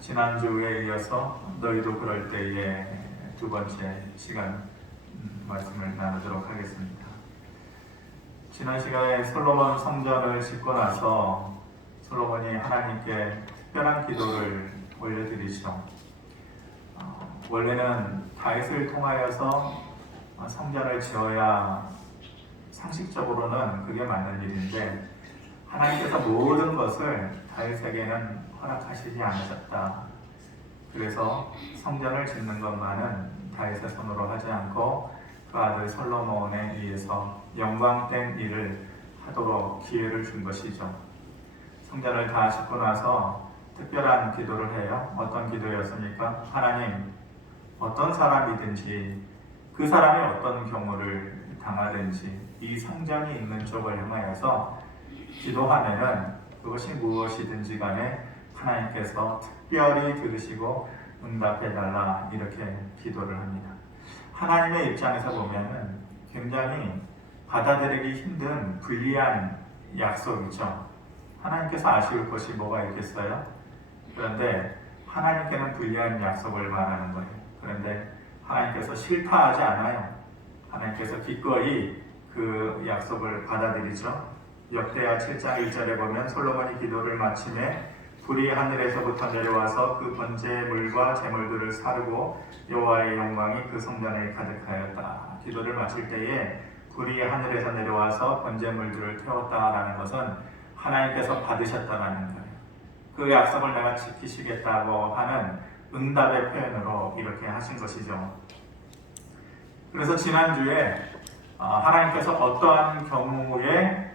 지난주에 이어서 너희도 그럴 때에 두 번째 시간 말씀을 나누도록 하겠습니다. 지난 시간에 솔로몬 성전을 짓고 나서 솔로몬이 하나님께 특별한 기도를 올려드리죠. 원래는 다윗을 통하여서 성전을 지어야 상식적으로는 그게 맞는 일인데 하나님께서 모든 것을 다윗에게는 허락하시지 않으셨다. 그래서 성전을 짓는 것만은 다윗의 손으로 하지 않고 그 아들 솔로몬에 의해서 영광된 일을 하도록 기회를 준 것이죠. 성전을 다 짓고 나서 특별한 기도를 해요. 어떤 기도였습니까? 하나님, 어떤 사람이든지 그 사람이 어떤 경우를 당하든지 이 성전이 있는 쪽을 향하여서 기도하면은 그것이 무엇이든지 간에 하나님께서 특별히 들으시고 응답해달라 이렇게 기도를 합니다. 하나님의 입장에서 보면은 굉장히 받아들이기 힘든 불리한 약속이죠. 하나님께서 아쉬울 것이 뭐가 있겠어요? 그런데 하나님께는 불리한 약속을 말하는 거예요. 그런데 하나님께서 싫다 하지 않아요. 하나님께서 기꺼이 그 약속을 받아들이죠. 역대하 7장 1절에 보면 솔로몬이 기도를 마침에 불이 하늘에서부터 내려와서 그 번제물과 제물들을 사르고 여호와의 영광이 그 성전에 가득하였다. 기도를 마칠 때에 불이 하늘에서 내려와서 번제물들을 태웠다라는 것은 하나님께서 받으셨다라는 거예요. 그 약속을 내가 지키시겠다고 하는 응답의 표현으로 이렇게 하신 것이죠. 그래서 지난주에 하나님께서 어떠한 경우에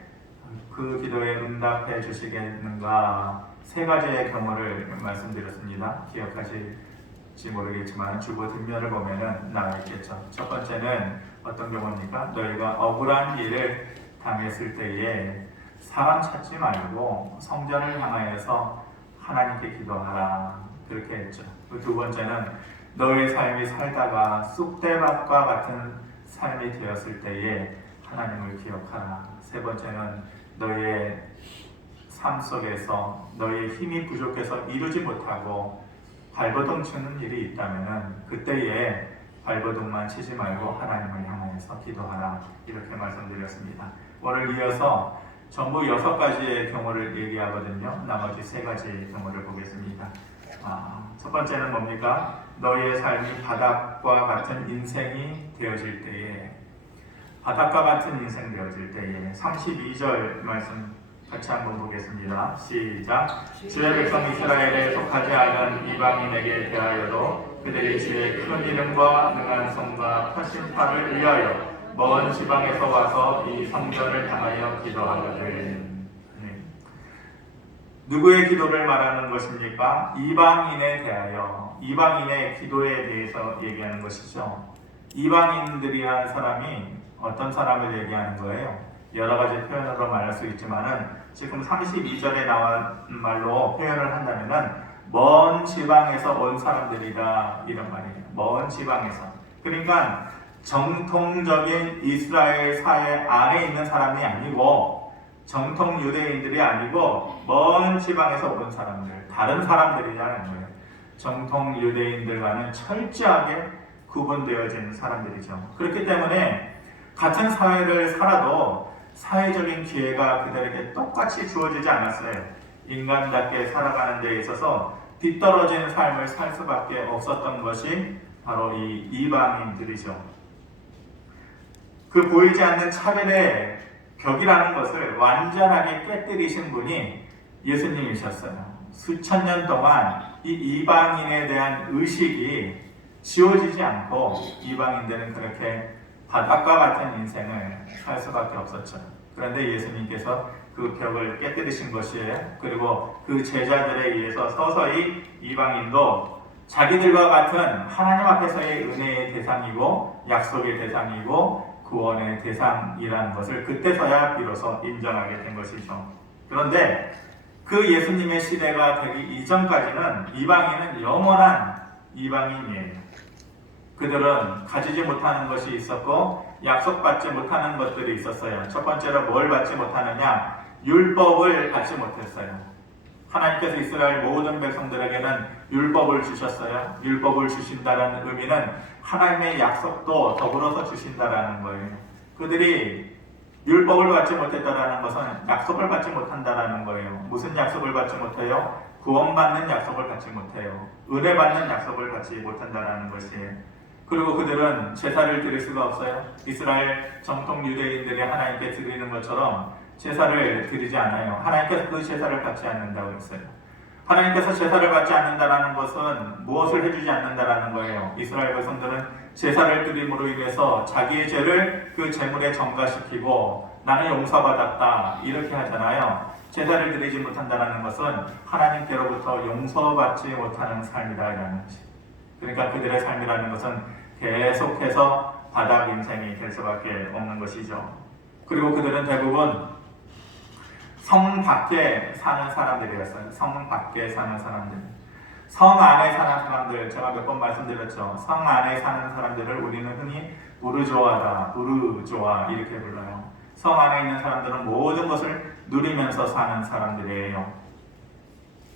그 기도에 응답해 주시겠는가 세 가지의 경우를 말씀드렸습니다. 기억하실지 모르겠지만 주보 뒷면을 보면은 나와 있겠죠. 첫 번째는 어떤 경우입니까? 너희가 억울한 일을 당했을 때에 사람 찾지 말고 성전을 향하여서 하나님께 기도하라 그렇게 했죠. 그 두 번째는 너의 삶이 살다가 쑥대밭과 같은 삶이 되었을 때에 하나님을 기억하라. 세 번째는 너의 삶 속에서 너의 힘이 부족해서 이루지 못하고 발버둥 치는 일이 있다면 그때에 발버둥만 치지 말고 하나님을 향하여서 기도하라 이렇게 말씀드렸습니다. 오늘 이어서 전부 6가지의 경우를 얘기하거든요. 나머지 3가지 경우를 보겠습니다. 첫 번째는 뭡니까? 너의 삶이 바닥과 같은 인생이 되어질 때에 바닥과 같은 인생 되어질 때에 32절 말씀 같이 한번 보겠습니다. 시작. 주의 백성 이스라엘에 속하지 않은 이방인에게 대하여도 그들이 주의 큰 이름과 능한 성과 표심판을 위하여 먼 지방에서 와서 이 성전을 향하여 기도하거든. 누구의 기도를 말하는 것입니까? 이방인에 대하여 이방인의 기도에 대해서 얘기하는 것이죠. 이방인들이 한 사람이 어떤 사람을 얘기하는 거예요? 여러 가지 표현으로 말할 수 있지만은 지금 32절에 나온 말로 표현을 한다면은 먼 지방에서 온 사람들이다 이런 말이에요. 먼 지방에서. 그러니까 정통적인 이스라엘 사회 안에 있는 사람이 아니고 정통 유대인들이 아니고 먼 지방에서 온 사람들, 다른 사람들이라는 거예요. 정통 유대인들과는 철저하게 구분되어진 사람들이죠. 그렇기 때문에 같은 사회를 살아도 사회적인 기회가 그들에게 똑같이 주어지지 않았어요. 인간답게 살아가는 데 있어서 뒤떨어진 삶을 살 수밖에 없었던 것이 바로 이 이방인들이죠. 그 보이지 않는 차별의 벽이라는 것을 완전하게 깨뜨리신 분이 예수님이셨어요. 수천 년 동안 이 이방인에 대한 의식이 지워지지 않고 이방인들은 그렇게 바닥과 같은 인생을 살 수밖에 없었죠. 그런데 예수님께서 그 벽을 깨뜨리신 것이에요. 그리고 그 제자들에 의해서 서서히 이방인도 자기들과 같은 하나님 앞에서의 은혜의 대상이고 약속의 대상이고 구원의 대상이라는 것을 그때서야 비로소 인정하게 된 것이죠. 그런데 그 예수님의 시대가 되기 이전까지는 이방인은 영원한 이방인이에요. 그들은 가지지 못하는 것이 있었고 약속받지 못하는 것들이 있었어요. 첫 번째로 뭘 받지 못하느냐? 율법을 받지 못했어요. 하나님께서 이스라엘 모든 백성들에게는 율법을 주셨어요. 율법을 주신다는 의미는 하나님의 약속도 더불어서 주신다라는 거예요. 그들이 율법을 받지 못했다라는 것은 약속을 받지 못한다라는 거예요. 무슨 약속을 받지 못해요? 구원받는 약속을 받지 못해요. 은혜 받는 약속을 받지 못한다라는 것이에요. 그리고 그들은 제사를 드릴 수가 없어요. 이스라엘 정통 유대인들이 하나님께 드리는 것처럼 제사를 드리지 않아요. 하나님께서 그 제사를 받지 않는다고 했어요. 하나님께서 제사를 받지 않는다라는 것은 무엇을 해주지 않는다라는 거예요. 이스라엘 백성들은 제사를 드림으로 인해서 자기의 죄를 그 제물에 전가시키고 나는 용서받았다 이렇게 하잖아요. 제사를 드리지 못한다는 것은 하나님께로부터 용서받지 못하는 삶이다라는 것이. 그러니까 그들의 삶이라는 것은 계속해서 바닥 인생이 될 수밖에 없는 것이죠. 그리고 그들은 대부분 성 밖에 사는 사람들이었어요. 성 밖에 사는 사람들. 성 안에 사는 사람들, 제가 몇 번 말씀드렸죠. 성 안에 사는 사람들을 우리는 흔히 부르조아다, 부르조아 이렇게 불러요. 성 안에 있는 사람들은 모든 것을 누리면서 사는 사람들이에요.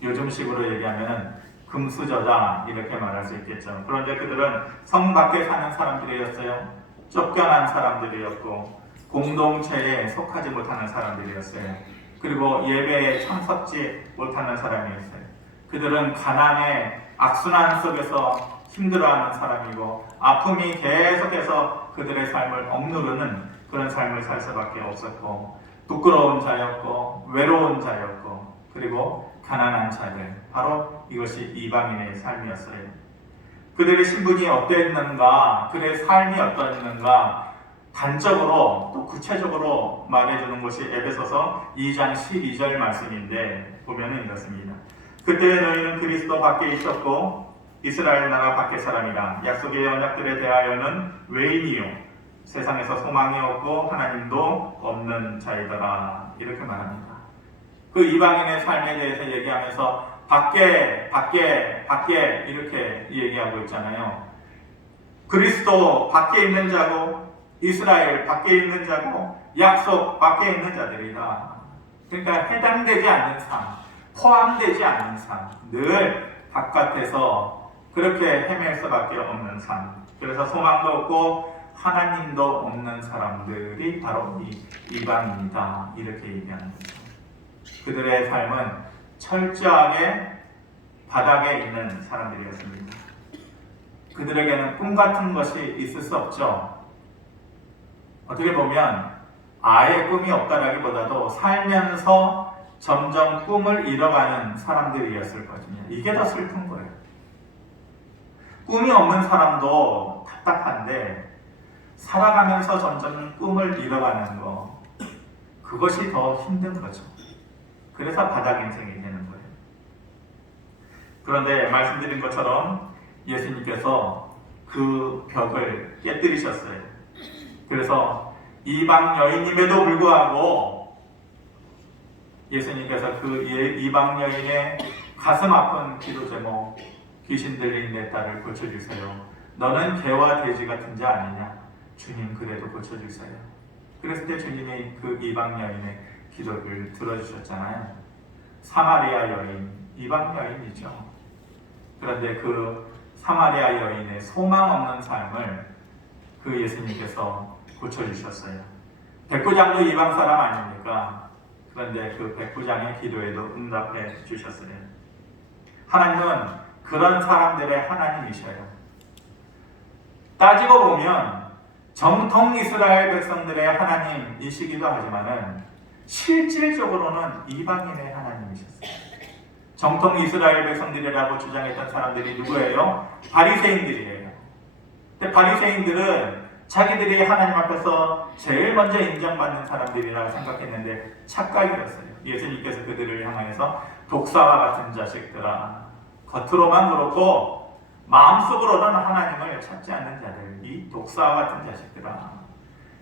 요즘식으로 얘기하면 금수저다 이렇게 말할 수 있겠죠. 그런데 그들은 성 밖에 사는 사람들이었어요. 쫓겨난 사람들이었고 공동체에 속하지 못하는 사람들이었어요. 그리고 예배에 참석지 못하는 사람이었어요. 그들은 가난의 악순환 속에서 힘들어하는 사람이고 아픔이 계속해서 그들의 삶을 억누르는 그런 삶을 살 수밖에 없었고 부끄러운 자였고 외로운 자였고 그리고 가난한 자들, 바로 이것이 이방인의 삶이었어요. 그들의 신분이 어땠는가, 그들의 삶이 어땠는가 단적으로 또 구체적으로 말해주는 것이 에베소서 2장 12절 말씀인데 보면은 이렇습니다. 그때 너희는 그리스도 밖에 있었고 이스라엘 나라 밖의 사람이라 약속의 언약들에 대하여는 외인이요 세상에서 소망이 없고 하나님도 없는 자이더라 이렇게 말합니다. 그 이방인의 삶에 대해서 얘기하면서 밖에 이렇게 얘기하고 있잖아요. 그리스도 밖에 있는 자고 이스라엘 밖에 있는 자고 약속 밖에 있는 자들이다. 그러니까 해당되지 않는 삶, 포함되지 않는 삶, 늘 바깥에서 그렇게 헤맬 수밖에 없는 삶. 그래서 소망도 없고 하나님도 없는 사람들이 바로 이 이방인이다 이렇게 얘기하는 거죠. 그들의 삶은 철저하게 바닥에 있는 사람들이었습니다. 그들에게는 꿈 같은 것이 있을 수 없죠. 어떻게 보면 아예 꿈이 없다라기보다도 살면서 점점 꿈을 잃어가는 사람들이었을 거거든요. 이게 더 슬픈 거예요. 꿈이 없는 사람도 답답한데 살아가면서 점점 꿈을 잃어가는 거, 그것이 더 힘든 거죠. 그래서 바닥 인생이 되는 거예요. 그런데 말씀드린 것처럼 예수님께서 그 벽을 깨뜨리셨어요. 그래서 이방 여인임에도 불구하고 예수님께서 그 이방 여인의 가슴 아픈 기도 제목, 귀신 들린 내 딸을 고쳐주세요. 너는 개와 돼지 같은 자 아니냐? 주님 그래도 고쳐주세요. 그랬을 때 주님이 그 이방 여인의 기도를 들어주셨잖아요. 사마리아 여인, 이방 여인이죠. 그런데 그 사마리아 여인의 소망 없는 삶을 그 예수님께서 고쳐주셨어요. 백부장도 이방 사람 아닙니까? 그런데 그 백부장의 기도에도 응답해 주셨어요. 하나님은 그런 사람들의 하나님이셔요. 따지고 보면 정통 이스라엘 백성들의 하나님이시기도 하지만은 실질적으로는 이방인의 하나님이셨어요. 정통 이스라엘 백성들이라고 주장했던 사람들이 누구예요? 바리새인들이에요. 근데 바리새인들은 자기들이 하나님 앞에서 제일 먼저 인정받는 사람들이라고 생각했는데 착각이었어요. 예수님께서 그들을 향해서 독사와 같은 자식들아, 겉으로만 그렇고 마음속으로는 하나님을 찾지 않는 자들, 이 독사와 같은 자식들아.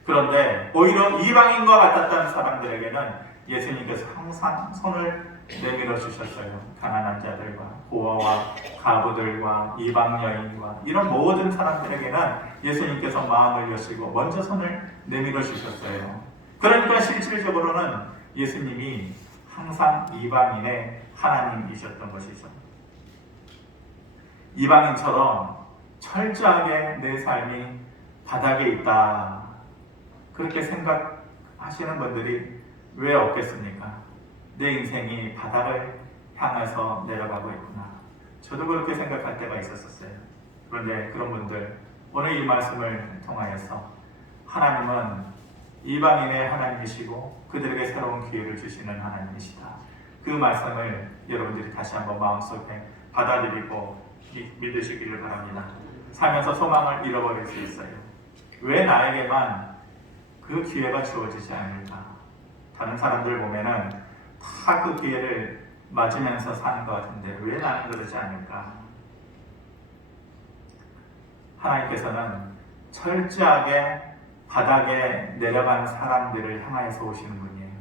그런데 오히려 이방인과 같았던 사람들에게는 예수님께서 항상 손을 내밀어 주셨어요. 가난한 자들과 고아와 가부들과 이방 여인과 이런 모든 사람들에게는 예수님께서 마음을 여시고 먼저 손을 내밀어 주셨어요. 그러니까 실질적으로는 예수님이 항상 이방인의 하나님이셨던 것이죠. 이방인처럼 철저하게 내 삶이 바닥에 있다, 그렇게 생각하시는 분들이 왜 없겠습니까? 내 인생이 바닥을 향해서 내려가고 있구나. 저도 그렇게 생각할 때가 있었어요. 그런데 그런 분들, 오늘 이 말씀을 통하여서 하나님은 이방인의 하나님이시고 그들에게 새로운 기회를 주시는 하나님이시다, 그 말씀을 여러분들이 다시 한번 마음속에 받아들이고 믿으시기를 바랍니다. 살면서 소망을 잃어버릴 수 있어요. 왜 나에게만 그 기회가 주어지지 않을까? 다른 사람들 보면은 다 그 기회를 맞으면서 사는 것 같은데 왜 나는 그러지 않을까? 하나님께서는 철저하게 바닥에 내려간 사람들을 향하여서 오시는 분이에요.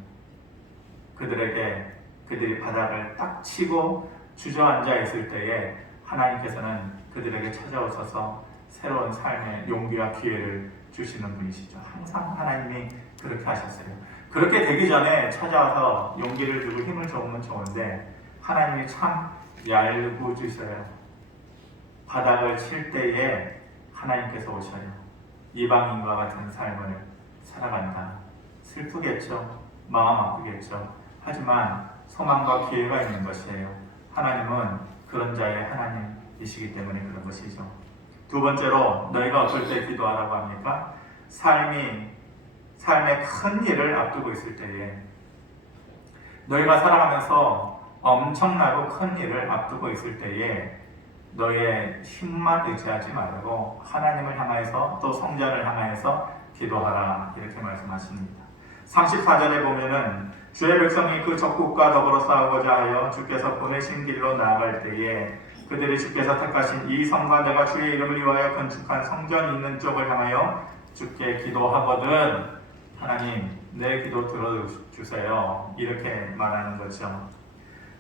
그들이 바닥을 딱 치고 주저앉아 있을 때에 하나님께서는 그들에게 찾아오셔서 새로운 삶의 용기와 기회를 주시는 분이시죠. 항상 하나님이 그렇게 하셨어요. 그렇게 되기 전에 찾아와서 용기를 주고 힘을 주면 좋은데 하나님이 참 얄궂으셔요. 바닥을 칠 때에 하나님께서 오셔요. 이방인과 같은 삶을 살아간다. 슬프겠죠. 마음 아프겠죠. 하지만 소망과 기회가 있는 것이에요. 하나님은 그런 자의 하나님이시기 때문에 그런 것이죠. 두 번째로, 너희가 어떨 때 기도하라고 합니까? 삶의 큰 일을 앞두고 있을 때에, 너희가 살아가면서 엄청나고 큰 일을 앞두고 있을 때에 너의 힘만 의지하지 말고 하나님을 향하여서 또 성자를 향하여서 기도하라, 이렇게 말씀하십니다. 34절에 보면은 주의 백성이 그 적국과 더불어 싸우고자 하여 주께서 보내신 길로 나아갈 때에 그들이 주께서 택하신 이 성과 내가 주의 이름을 위하여 건축한 성전이 있는 쪽을 향하여 주께 기도하거든 하나님 내 기도 들어주세요, 이렇게 말하는 거죠.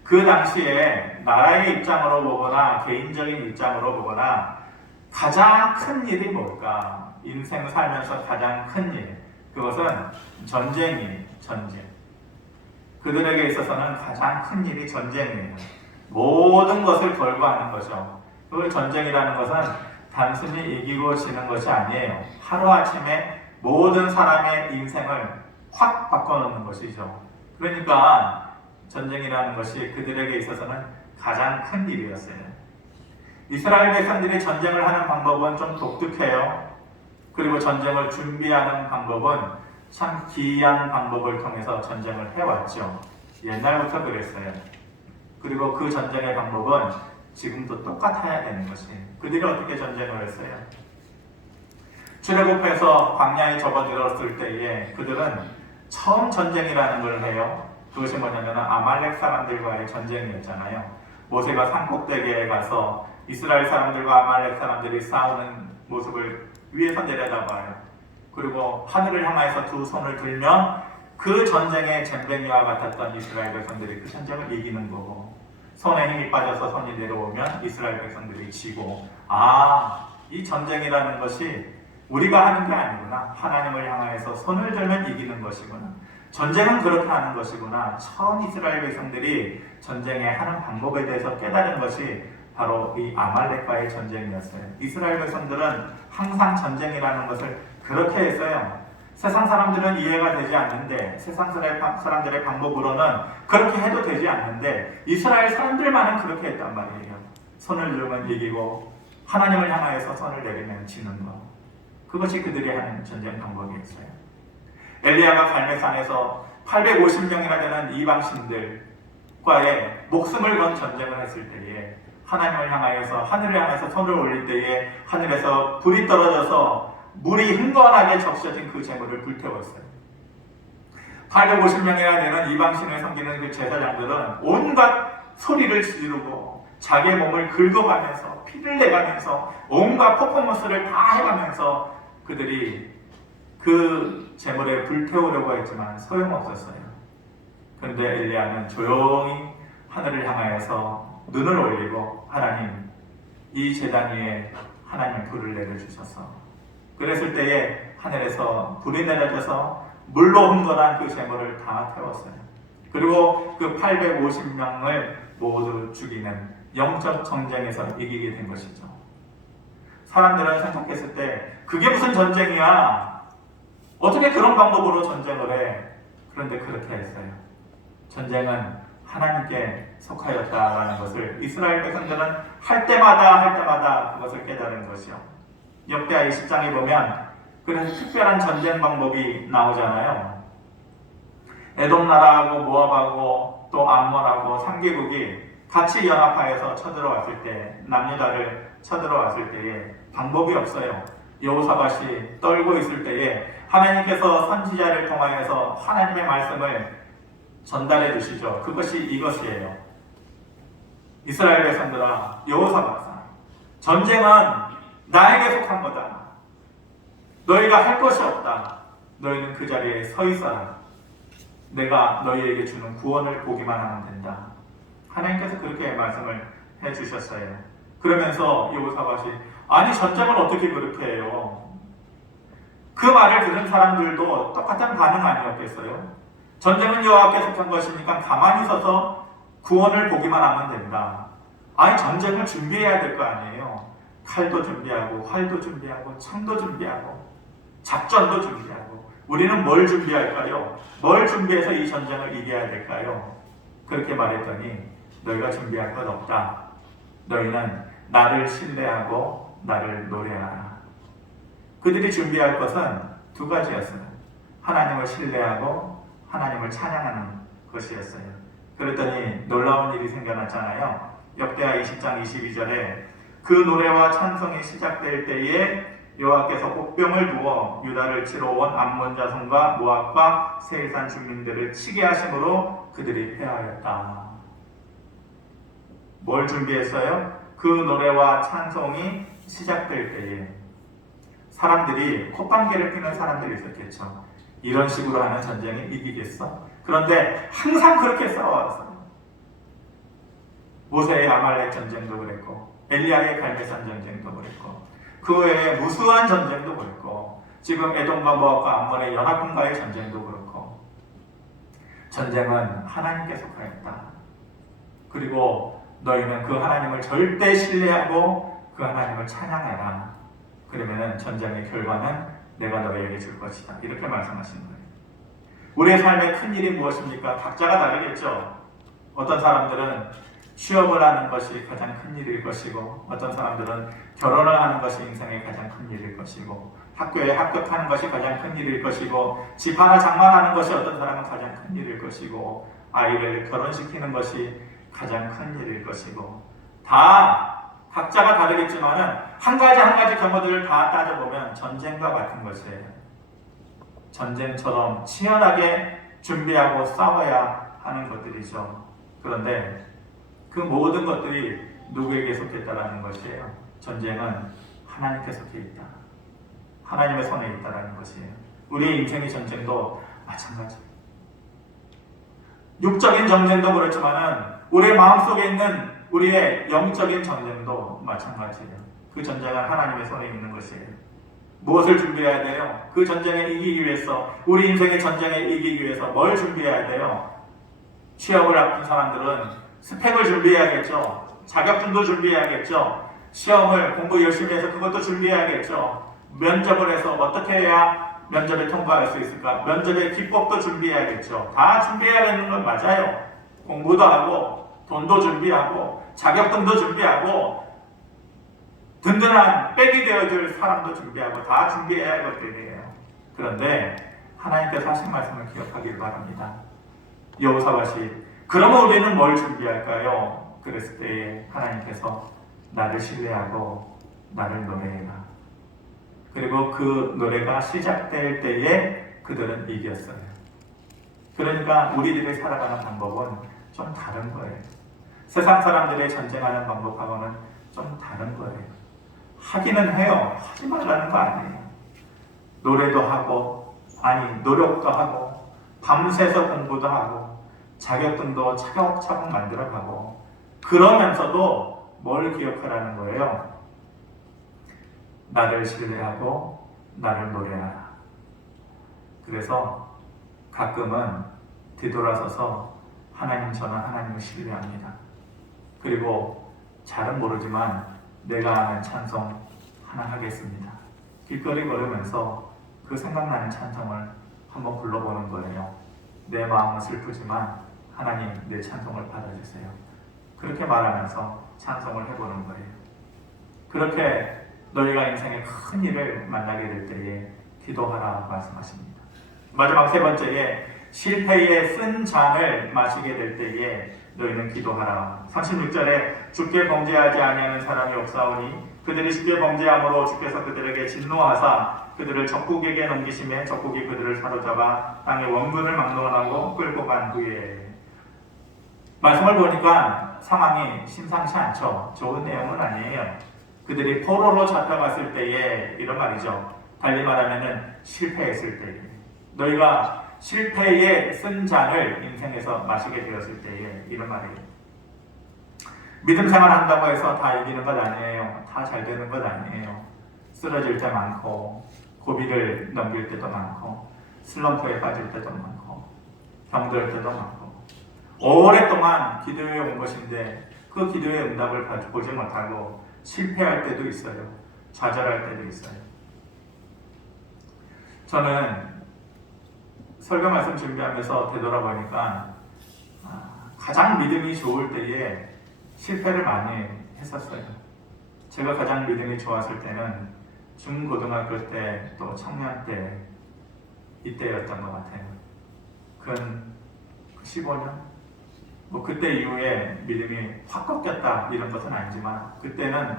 그 당시에 나라의 입장으로 보거나 개인적인 입장으로 보거나 가장 큰 일이 뭘까? 인생 살면서 가장 큰 일, 그것은 전쟁이에요. 전쟁. 그들에게 있어서는 가장 큰 일이 전쟁이에요. 모든 것을 걸고 하는 거죠. 그 전쟁이라는 것은 단순히 이기고 지는 것이 아니에요. 하루아침에 모든 사람의 인생을 확 바꿔놓는 것이죠. 그러니까 전쟁이라는 것이 그들에게 있어서는 가장 큰 일이었어요. 이스라엘 백성들이 전쟁을 하는 방법은 좀 독특해요. 그리고 전쟁을 준비하는 방법은 참 기이한 방법을 통해서 전쟁을 해왔죠. 옛날부터 그랬어요. 그리고 그 전쟁의 방법은 지금도 똑같아야 되는 것이에요. 그들이 어떻게 전쟁을 했어요? 출애굽해서 광야에 접어들었을 때에 그들은 처음 전쟁이라는 걸 해요. 그것이 뭐냐면 아말렉 사람들과의 전쟁이었잖아요. 모세가 산꼭대기에 가서 이스라엘 사람들과 아말렉 사람들이 싸우는 모습을 위에서 내려다봐요. 그리고 하늘을 향하여서 두 손을 들면 그 전쟁의 잼뱅이와 같았던 이스라엘 백성들이 그 전쟁을 이기는 거고, 손에 힘이 빠져서 손이 내려오면 이스라엘 백성들이 지고, 이 전쟁이라는 것이 우리가 하는 게 아니구나, 하나님을 향하여서 손을 들면 이기는 것이구나, 전쟁은 그렇게 하는 것이구나, 처음 이스라엘 백성들이 전쟁에 하는 방법에 대해서 깨달은 것이 바로 이 아말렉과의 전쟁이었어요. 이스라엘 백성들은 항상 전쟁이라는 것을 그렇게 했어요. 세상 사람들은 이해가 되지 않는데, 세상 사람들의 방법으로는 그렇게 해도 되지 않는데 이스라엘 사람들만은 그렇게 했단 말이에요. 손을 들면 이기고 하나님을 향하여서 손을 내리면 지는 것, 그것이 그들이 하는 전쟁 방법이었어요. 엘리야가 갈멜산에서 850명이나 되는 이방신들과의 목숨을 건 전쟁을 했을 때에, 하나님을 향하여서 하늘을 향해서 손을 올릴 때에 하늘에서 불이 떨어져서 물이 흥건하게 적셔진 그 재물을 불태웠어요. 850명이나 되는 이방신을 섬기는 그 제사장들은 온갖 소리를 지르고 자기의 몸을 긁어가면서 피를 내가면서 온갖 퍼포먼스를 다 해가면서 그들이 그 재물에 불태우려고 했지만 소용없었어요. 그런데 엘리야는 조용히 하늘을 향하여서 눈을 올리고, 하나님, 이 제단 위에 하나님의 불을 내려주셔서, 그랬을 때에 하늘에서 불이 내려져서 물로 흥건한 그 재물을 다 태웠어요. 그리고 그 850명을 모두 죽이는 영적 전쟁에서 이기게 된 것이죠. 사람들은 생각했을 때 그게 무슨 전쟁이야? 어떻게 그런 방법으로 전쟁을 해? 그런데 그렇게 했어요. 전쟁은 하나님께 속하였다라는 것을 이스라엘 백성들은 할 때마다 그것을 깨달은 것이요. 역대하 20장에 보면 그래서 특별한 전쟁 방법이 나오잖아요. 에돔 나라하고 모압하고 또 암몬하고 3개국이 같이 연합하여서 쳐들어왔을 때, 남유다를 쳐들어왔을 때에 방법이 없어요. 여호사밧이 떨고 있을 때에 하나님께서 선지자를 통하여서 하나님의 말씀을 전달해 주시죠. 그것이 이것이에요. 이스라엘 백성들아, 여호사밧아, 전쟁은 나에게 속한 거다. 너희가 할 것이 없다. 너희는 그 자리에 서 있어라. 내가 너희에게 주는 구원을 보기만 하면 된다. 하나님께서 그렇게 말씀을 해주셨어요. 그러면서 여호사밧이 아니 전쟁을 어떻게 그렇게 해요? 그 말을 들은 사람들도 똑같은 반응 아니었겠어요? 전쟁은 여호와께 속한 것이니까 가만히 서서 구원을 보기만 하면 된다. 아니 전쟁을 준비해야 될 거 아니에요. 칼도 준비하고 활도 준비하고 창도 준비하고 작전도 준비하고 우리는 뭘 준비할까요? 뭘 준비해서 이 전쟁을 이겨야 될까요? 그렇게 말했더니 너희가 준비할 것 없다. 너희는 나를 신뢰하고 나를 노래하라. 그들이 준비할 것은 두 가지였어요. 하나님을 신뢰하고 하나님을 찬양하는 것이었어요. 그랬더니 놀라운 일이 생겨났잖아요. 역대하 20장 22절에 그 노래와 찬송이 시작될 때에 여호와께서 옥병을 부어 유다를 치러 온 암몬 자손과 모압과 세일산 주민들을 치게 하심으로 그들이 패하였다. 뭘 준비했어요? 그 노래와 찬송이 시작될 때에 사람들이 콧방귀를 피는 사람들이 있었겠죠. 이런 식으로 하는 전쟁에 이기겠어? 그런데 항상 그렇게 싸워왔어요. 모세의 아말렉 전쟁도 그랬고 엘리야의 갈메산 전쟁도 그랬고 그 외에 무수한 전쟁도 그랬고 지금 에돔과 모압과 암몬의 연합군과의 전쟁도 그렇고 전쟁은 하나님께 속하였다. 그리고 너희는 그 하나님을 절대 신뢰하고 그 하나님을 찬양해라. 그러면 전쟁의 결과는 내가 너희에게 줄 것이다. 이렇게 말씀하신 거예요. 우리의 삶의 큰일이 무엇입니까? 각자가 다르겠죠. 어떤 사람들은 취업을 하는 것이 가장 큰일일 것이고 어떤 사람들은 결혼을 하는 것이 인생의 가장 큰일일 것이고 학교에 합격하는 것이 가장 큰일일 것이고 집 하나 장만하는 것이 어떤 사람은 가장 큰일일 것이고 아이를 결혼시키는 것이 가장 큰일일 것이고 다 각자가 다르겠지만은 한 가지 경우들을 다 따져보면 전쟁과 같은 것이에요. 전쟁처럼 치열하게 준비하고 싸워야 하는 것들이죠. 그런데 그 모든 것들이 누구에게 속했다라는 것이에요. 전쟁은 하나님께 속해 있다. 하나님의 손에 있다라는 것이에요. 우리의 인생의 전쟁도 마찬가지예요. 육적인 전쟁도 그렇지만은 우리의 마음속에 있는 우리의 영적인 전쟁도 마찬가지예요. 그 전쟁은 하나님의 손에 있는 것이에요. 무엇을 준비해야 돼요? 그 전쟁에 이기기 위해서, 우리 인생의 전쟁에 이기기 위해서 뭘 준비해야 돼요? 취업을 앞둔 사람들은 스펙을 준비해야겠죠. 자격증도 준비해야겠죠. 시험을 공부 열심히 해서 그것도 준비해야겠죠. 면접을 해서 어떻게 해야 면접에 통과할 수 있을까? 면접의 기법도 준비해야겠죠. 다 준비해야 되는 건 맞아요. 공부도 하고 돈도 준비하고 자격증도 준비하고 든든한 백이 되어줄 사람도 준비하고 다 준비해야 할 것들이에요. 그런데 하나님께서 하신 말씀을 기억하길 바랍니다. 여호사밧이 그러면 우리는 뭘 준비할까요? 그랬을 때에 하나님께서 나를 신뢰하고 나를 노래해라. 그리고 그 노래가 시작될 때에 그들은 이겼어요. 그러니까 우리들이 살아가는 방법은 좀 다른 거예요. 세상 사람들의 전쟁하는 방법하고는 좀 다른 거예요. 하기는 해요. 하지 말라는 거 아니에요. 노래도 하고, 노력도 하고, 밤새서 공부도 하고, 자격증도 차곡차곡 만들어가고, 그러면서도 뭘 기억하라는 거예요? 나를 신뢰하고 나를 노래하라. 그래서 가끔은 뒤돌아서서 저는 하나님을 신뢰합니다. 그리고 잘은 모르지만 내가 아는 찬송 하나 하겠습니다. 길거리 걸으면서 그 생각나는 찬송을 한번 불러보는 거예요. 내 마음은 슬프지만 하나님 내 찬송을 받아주세요. 그렇게 말하면서 찬송을 해보는 거예요. 그렇게 너희가 인생의 큰 일을 만나게 될 때에 기도하라 말씀하십니다. 마지막 세 번째에 실패의 쓴 잔을 마시게 될 때에 너희는 기도하라. 36절에 주께 범죄하지 아니하는 사람이 없사오니 그들이 주께 범죄함으로 주께서 그들에게 진노하사 그들을 적국에게 넘기심에 적국이 그들을 사로잡아 땅의 원근을 막론하고 끌고 간 후에. 말씀을 보니까 상황이 심상치 않죠. 좋은 내용은 아니에요. 그들이 포로로 잡혀갔을 때에 이런 말이죠. 달리 말하면 실패했을 때에, 너희가 실패의 쓴 잔을 인생에서 마시게 되었을 때에 이런 말이에요. 믿음 생활 한다고 해서 다 이기는 것 아니에요. 다 잘 되는 것 아니에요. 쓰러질 때 많고, 고비를 넘길 때도 많고, 슬럼프에 빠질 때도 많고, 병들 때도 많고, 오랫동안 기도해 온 것인데 그 기도의 응답을 보지 못하고 실패할 때도 있어요. 좌절할 때도 있어요. 저는 설교 말씀 준비하면서 되돌아보니까 가장 믿음이 좋을 때에 실패를 많이 했었어요. 제가 가장 믿음이 좋았을 때는 중고등학교 때 또 청년 때 이때였던 것 같아요. 근 15년? 그때 이후에 믿음이 확 꺾였다 이런 것은 아니지만 그때는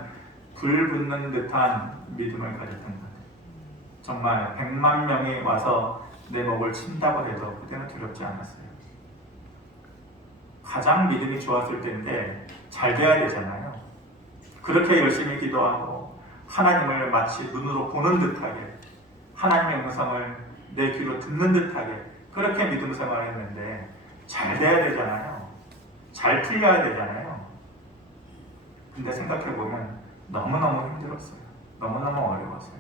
불 붙는 듯한 믿음을 가졌던 것 같아요. 정말 100만 명이 와서 내 목을 친다고 해도 그때는 두렵지 않았어요. 가장 믿음이 좋았을 때인데 잘 돼야 되잖아요. 그렇게 열심히 기도하고 하나님을 마치 눈으로 보는 듯하게, 하나님의 음성을 내 귀로 듣는 듯하게 그렇게 믿음 생활했는데 잘 돼야 되잖아요. 잘 풀려야 되잖아요. 근데 생각해보면 너무너무 힘들었어요. 너무너무 어려웠어요.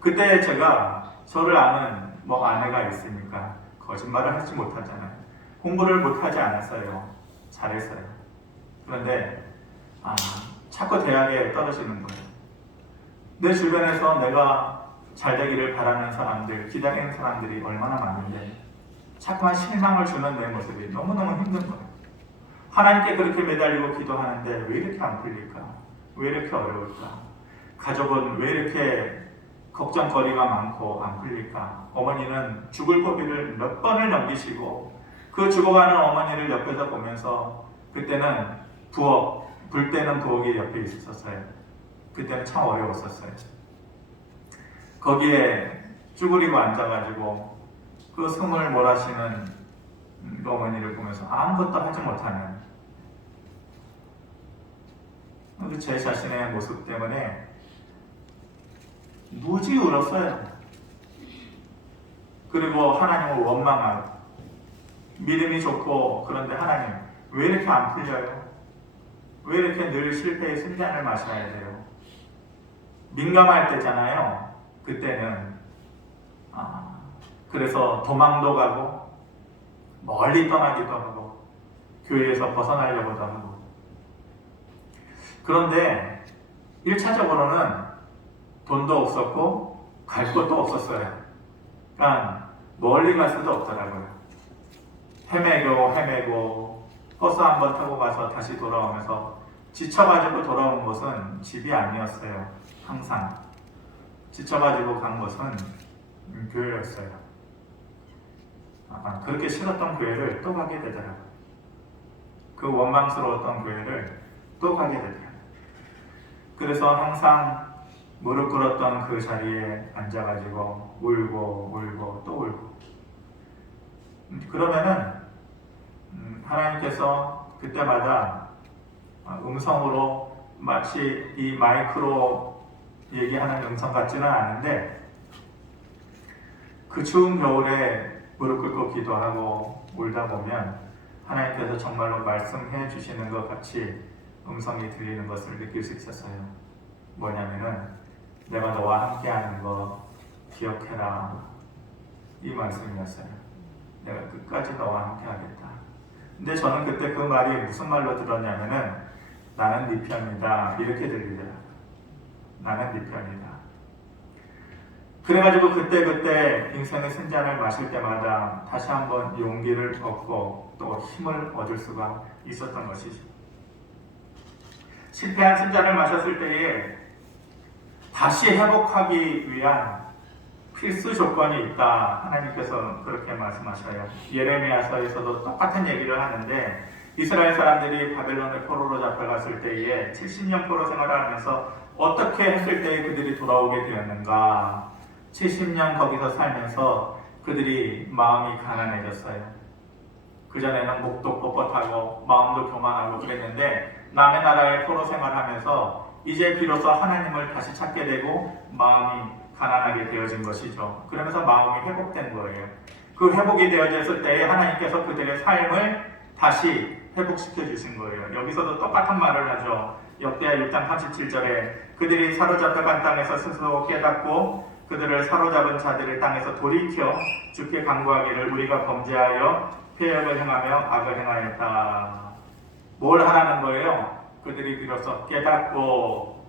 그때 제가 저를 아는 아내가 있으니까 거짓말을 하지 못하잖아요. 공부를 못하지 않았어요. 잘했어요. 그런데 자꾸 대학에 떨어지는 거예요. 내 주변에서 내가 잘 되기를 바라는 사람들, 기다리는 사람들이 얼마나 많은데 자꾸만 실망을 주는 내 모습이 너무너무 힘든 거예요. 하나님께 그렇게 매달리고 기도하는데 왜 이렇게 안 풀릴까? 왜 이렇게 어려울까? 가족은 왜 이렇게 걱정거리가 많고 안 풀릴까? 어머니는 죽을 고비를 몇 번을 넘기시고 그 죽어가는 어머니를 옆에서 보면서 그때는 불 때는 부엌이 옆에 있었어요. 그때는 참 어려웠었어요. 거기에 쭈그리고 앉아가지고 그 숨을 몰아쉬는 그 어머니를 보면서 아무것도 하지 못하는 제 자신의 모습 때문에 무지 울었어요. 그리고 하나님을 원망하고 믿음이 좋고 그런데 하나님 왜 이렇게 안 풀려요? 왜 이렇게 늘 실패의 순잔을 마셔야 돼요? 민감할 때잖아요. 그때는 그래서 도망도 가고 멀리 떠나기도 하고 교회에서 벗어나려고도 하고. 그런데 1차적으로는 돈도 없었고 갈 곳도 없었어요. 그러니까 멀리 갈 수도 없더라고요. 헤매고 버스 한번 타고 가서 다시 돌아오면서 지쳐가지고 돌아온 곳은 집이 아니었어요. 항상 지쳐가지고 간 곳은 교회였어요. 그렇게 싫었던 교회를 또 가게 되더라고요. 그 원망스러웠던 교회를 또 가게 되더라고요. 그래서 항상 무릎 꿇었던 그 자리에 앉아가지고 울고 또 울고. 그러면은 하나님께서 그때마다 음성으로 마치 이 마이크로 얘기하는 음성 같지는 않은데 그 추운 겨울에 무릎 꿇고 기도하고 울다 보면 하나님께서 정말로 말씀해 주시는 것 같이 음성이 들리는 것을 느낄 수 있었어요. 뭐냐면은 내가 너와 함께하는 거 기억해라, 이 말씀이었어요. 내가 끝까지 너와 함께하겠다. 근데 저는 그때 그 말이 무슨 말로 들었냐면은 나는 네 편이다 이렇게 들리더라고요. 나는 네 편이다. 그래가지고 그때 인생의 쓴잔을 마실 때마다 다시 한번 용기를 얻고 또 힘을 얻을 수가 있었던 것이죠. 실패한 쓴잔을 마셨을 때에 다시 회복하기 위한 필수 조건이 있다. 하나님께서 그렇게 말씀하셔요. 예레미야서에서도 똑같은 얘기를 하는데 이스라엘 사람들이 바벨론의 포로로 잡혀갔을 때에 70년 포로 생활을 하면서 어떻게 했을 때에 그들이 돌아오게 되었는가. 70년 거기서 살면서 그들이 마음이 가난해졌어요. 그전에는 목도 뻣뻣하고 마음도 교만하고 그랬는데 남의 나라에 포로 생활하면서 이제 비로소 하나님을 다시 찾게 되고 마음이 가난하게 되어진 것이죠. 그러면서 마음이 회복된 거예요. 그 회복이 되어졌을 때에 하나님께서 그들의 삶을 다시 회복시켜 주신 거예요. 여기서도 똑같은 말을 하죠. 역대하 6장 37절에 그들이 사로잡혀간 땅에서 스스로 깨닫고 그들을 사로잡은 자들의 땅에서 돌이켜 주께 간구하기를 우리가 범죄하여 폐역을 행하며 악을 행하였다. 뭘 하라는 거예요? 그들이 비로소 깨닫고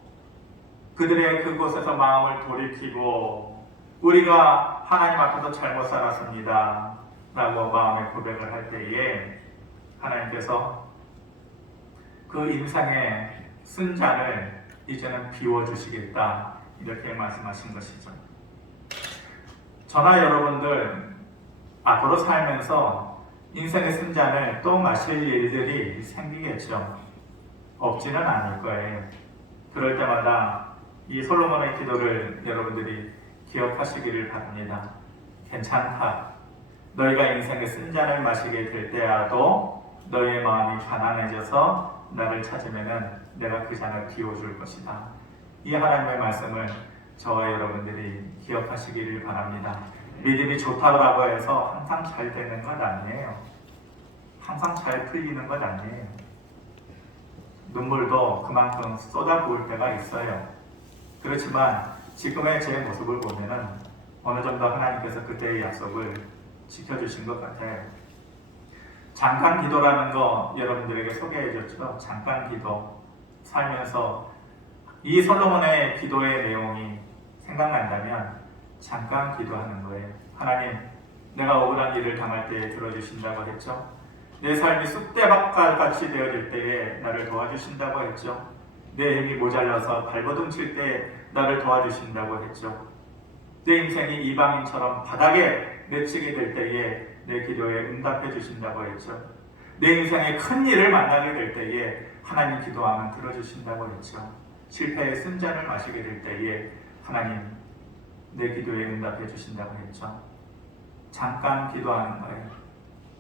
그들의 그곳에서 마음을 돌이키고 우리가 하나님 앞에서 잘못 살았습니다 라고 마음의 고백을 할 때에 하나님께서 그 인생의 쓴 잔을 이제는 비워주시겠다 이렇게 말씀하신 것이죠. 저나 여러분들 앞으로 살면서 인생의 쓴 잔을 또 마실 일들이 생기겠죠. 없지는 않을 거예요. 그럴 때마다 이 솔로몬의 기도를 여러분들이 기억하시기를 바랍니다. 괜찮다. 너희가 인생의 쓴 잔을 마시게 될 때라도 너희의 마음이 가난해져서 나를 찾으면은 내가 그 잔을 비워줄 것이다. 이 하나님의 말씀을 저와 여러분들이 기억하시기를 바랍니다. 믿음이 좋다고 해서 항상 잘 되는 것 아니에요. 항상 잘 풀리는 것 아니에요. 눈물도 그만큼 쏟아부을 때가 있어요. 그렇지만 지금의 제 모습을 보면은 어느 정도 하나님께서 그때의 약속을 지켜주신 것 같아요. 잠깐 기도라는 거 여러분들에게 소개해줬죠. 잠깐 기도. 살면서 이 솔로몬의 기도의 내용이 생각난다면 잠깐 기도하는 거예요. 하나님, 내가 억울한 일을 당할 때에 들어주신다고 했죠. 내 삶이 쑥대밭같이 되어질 때에 나를 도와주신다고 했죠. 내 힘이 모자라서 발버둥 칠 때 나를 도와주신다고 했죠. 내 인생이 이방인처럼 바닥에 내치게 될 때에 내 기도에 응답해 주신다고 했죠. 내 인생에 큰 일을 만나게 될 때에 하나님 기도하면 들어주신다고 했죠. 실패의 쓴 잔을 마시게 될 때에 하나님 내 기도에 응답해 주신다고 했죠. 잠깐 기도하는 거예요.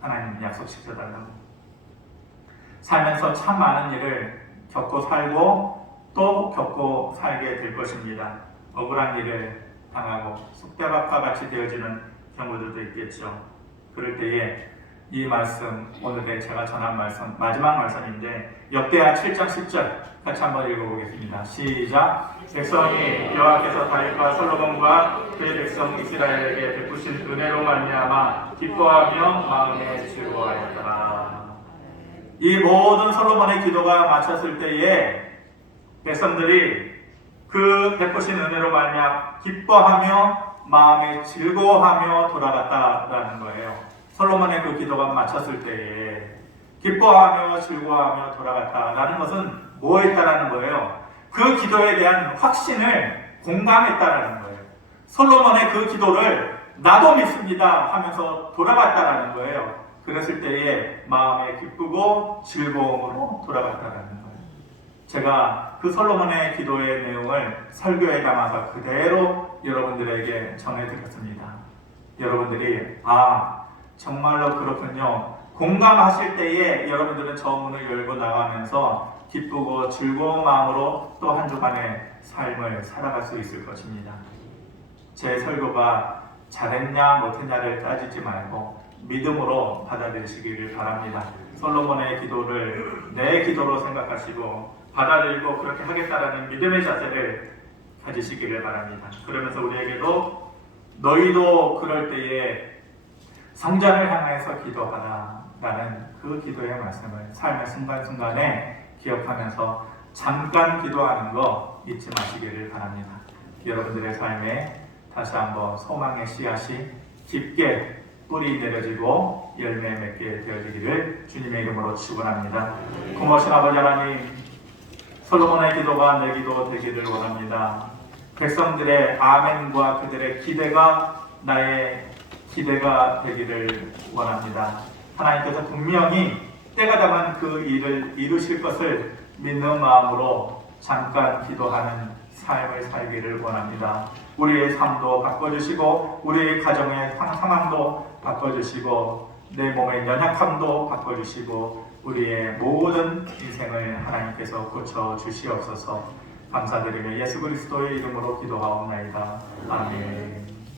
하나님 약속시켜달라고. 살면서 참 많은 일을 겪고 살고 또 겪고 살게 될 것입니다. 억울한 일을 당하고 쑥대밭과 같이 되어지는 경우들도 있겠죠. 그럴 때에 이 말씀, 오늘의 제가 전한 말씀, 마지막 말씀인데 역대하 7장 10절 같이 한번 읽어보겠습니다. 시작! 백성이 여호와께서 다윗과 솔로몬과 그의 백성 이스라엘에게 베푸신 은혜로 말미암아 기뻐하며 마음에 즐거워하였더라. 이 모든 솔로몬의 기도가 마쳤을 때에 백성들이 그 베푸신 은혜로 말미암아 기뻐하며 마음에 즐거워하며 돌아갔다라는 거예요. 솔로몬의 그 기도가 마쳤을 때에 기뻐하며 즐거워하며 돌아갔다라는 것은 뭐였다라는 거예요? 그 기도에 대한 확신을 공감했다라는 거예요. 솔로몬의 그 기도를 나도 믿습니다 하면서 돌아갔다라는 거예요. 그랬을 때에 마음에 기쁘고 즐거움으로 돌아갔다라는 거예요. 제가 그 솔로몬의 기도의 내용을 설교에 담아서 그대로 여러분들에게 전해드렸습니다. 여러분들이 정말로 그렇군요. 공감하실 때에 여러분들은 저 문을 열고 나가면서 기쁘고 즐거운 마음으로 또 한 주간의 삶을 살아갈 수 있을 것입니다. 제 설교가 잘했냐 못했냐를 따지지 말고 믿음으로 받아들이시기를 바랍니다. 솔로몬의 기도를 내 기도로 생각하시고 받아들이고 그렇게 하겠다라는 믿음의 자세를 가지시기를 바랍니다. 그러면서 우리에게도 너희도 그럴 때에 성장을 향해서 기도하라. 라는 그 기도의 말씀을 삶의 순간순간에 기억하면서 잠깐 기도하는 거 잊지 마시기를 바랍니다. 여러분들의 삶에 다시 한번 소망의 씨앗이 깊게 뿌리 내려지고 열매 맺게 되어지기를 주님의 이름으로 축원합니다. 고마우신 아버지 하나님, 솔로몬의 기도가 내 기도 되기를 원합니다. 백성들의 아멘과 그들의 기대가 나의 기대가 되기를 원합니다. 하나님께서 분명히 때가 되면 그 일을 이루실 것을 믿는 마음으로 잠깐 기도하는 삶을 살기를 원합니다. 우리의 삶도 바꿔주시고 우리의 가정의 상황도 바꿔주시고 내 몸의 연약함도 바꿔주시고 우리의 모든 인생을 하나님께서 고쳐주시옵소서. 감사드리며 예수 그리스도의 이름으로 기도하옵나이다. 아멘.